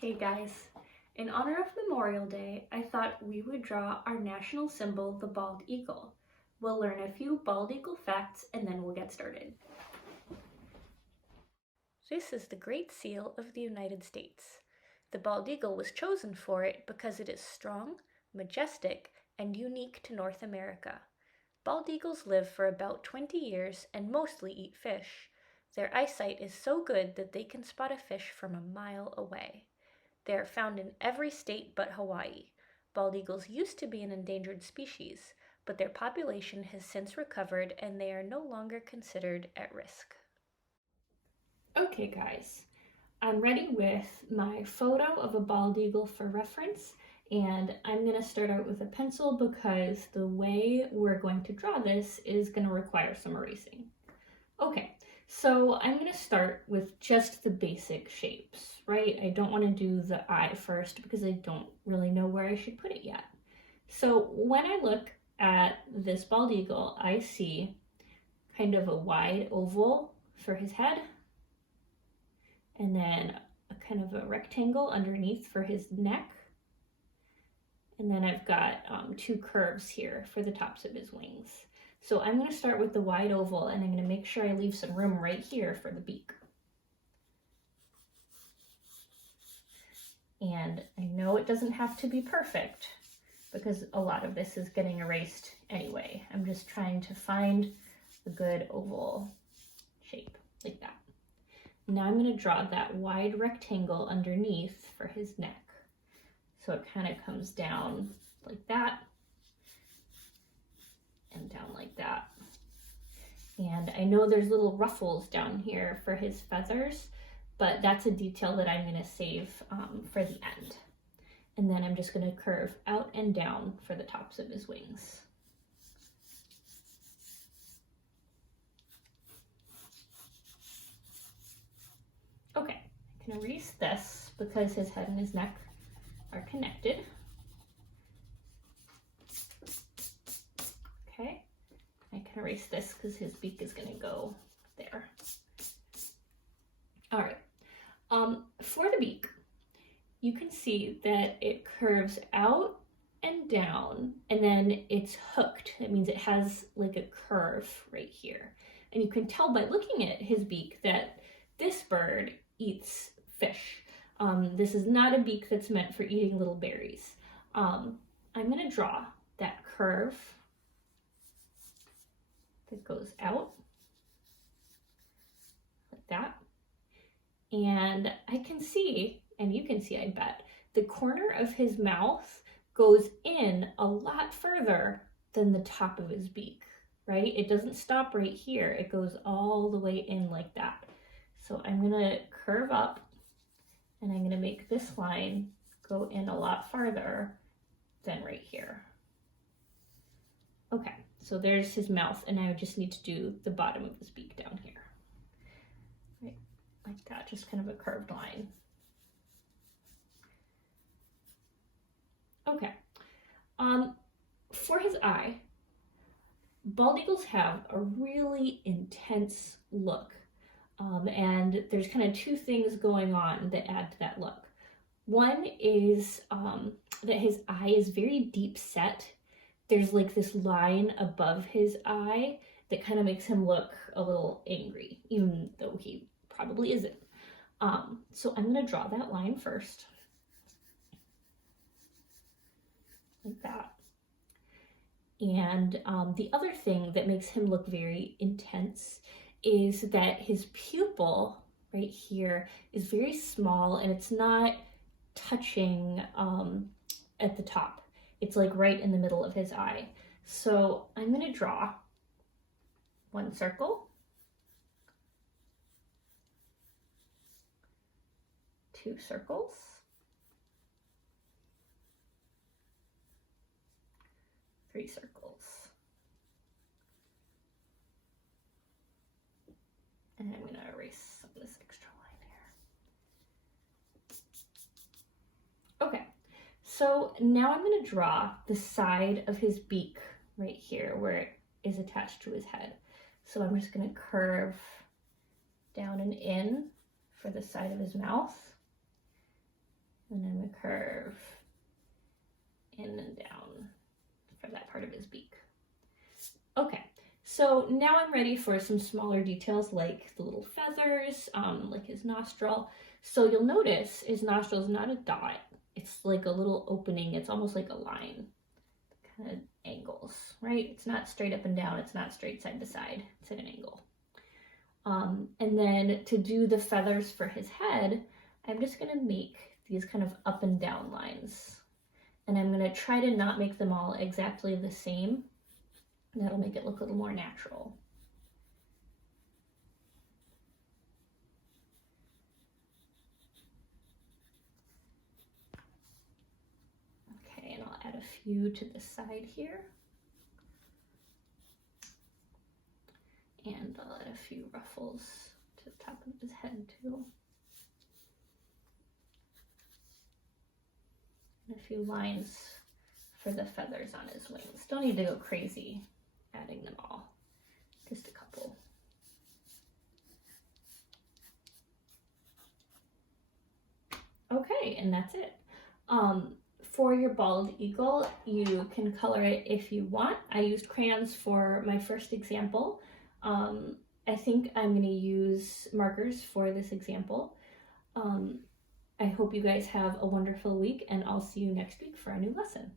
Hey guys, in honor of Memorial Day, I thought we would draw our national symbol, the bald eagle. We'll learn a few bald eagle facts and then we'll get started. This is the Great Seal of the United States. The bald eagle was chosen for it because it is strong, majestic, and unique to North America. Bald eagles live for about 20 years and mostly eat fish. Their eyesight is so good that they can spot a fish from a mile away. They are found in every state but Hawaii. Bald eagles used to be an endangered species, but their population has since recovered and they are no longer considered at risk. Okay guys, I'm ready with my photo of a bald eagle for reference, and I'm going to start out with a pencil because the way we're going to draw this is going to require some erasing. Okay, so I'm going to start with just the basic shapes, right? I don't want to do the eye first because I don't really know where I should put it yet. So when I look at this bald eagle, I see kind of a wide oval for his head, and then a kind of a rectangle underneath for his neck. And then I've got two curves here for the tops of his wings. So I'm going to start with the wide oval, and I'm going to make sure I leave some room right here for the beak. And I know it doesn't have to be perfect because a lot of this is getting erased anyway. I'm just trying to find a good oval shape like that. Now I'm going to draw that wide rectangle underneath for his neck. So it kind of comes down like that and down like that. And I know there's little ruffles down here for his feathers, but that's a detail that I'm going to save for the end. And then I'm just going to curve out and down for the tops of his wings. Okay, I can erase this because his head and his neck are connected. Okay, I can erase this because his beak is going to go there. All right, for the beak, you can see that it curves out and down, and then it's hooked. That means it has like a curve right here. And you can tell by looking at his beak that this bird eats fish. This is not a beak that's meant for eating little berries. I'm going to draw that curve that goes out like that. And I can see, and you can see, I bet, the corner of his mouth goes in a lot further than the top of his beak, right? It doesn't stop right here. It goes all the way in like that. So I'm going to curve up, and I'm going to make this line go in a lot farther than right here. Okay, so there's his mouth, and I just need to do the bottom of his beak down here. Right, like that, just kind of a curved line. Okay, for his eye, bald eagles have a really intense look. And there's kind of two things going on that add to that look. One is that his eye is very deep set. There's like this line above his eye that kind of makes him look a little angry, even though he probably isn't. So I'm going to draw that line first, like that. And the other thing that makes him look very intense is that his pupil right here is very small, and it's not touching at the top. It's like right in the middle of his eye. So I'm going to draw one circle, two circles, three circles. And I'm going to erase some of this extra line here. Okay, so now I'm going to draw the side of his beak right here where it is attached to his head. So I'm just going to curve down and in for the side of his mouth. and then we curve in and down for that part of his beak. Okay, so now I'm ready for some smaller details like the little feathers, like his nostril. So you'll notice his nostril is not a dot, it's like a little opening, it's almost like a line, kind of angles, right? It's not straight up and down, it's not straight side to side, it's at an angle. And then to do the feathers for his head, I'm just gonna make these kind of up and down lines. And I'm gonna try to not make them all exactly the same. That'll make it look a little more natural. Okay, and I'll add a few to the side here. And I'll add a few ruffles to the top of his head too. And a few lines for the feathers on his wings. Don't need to go crazy adding them all, just a couple. Okay, and that's it. For your bald eagle, you can color it if you want. I used crayons for my first example. I think I'm going to use markers for this example. I hope you guys have a wonderful week, and I'll see you next week for a new lesson.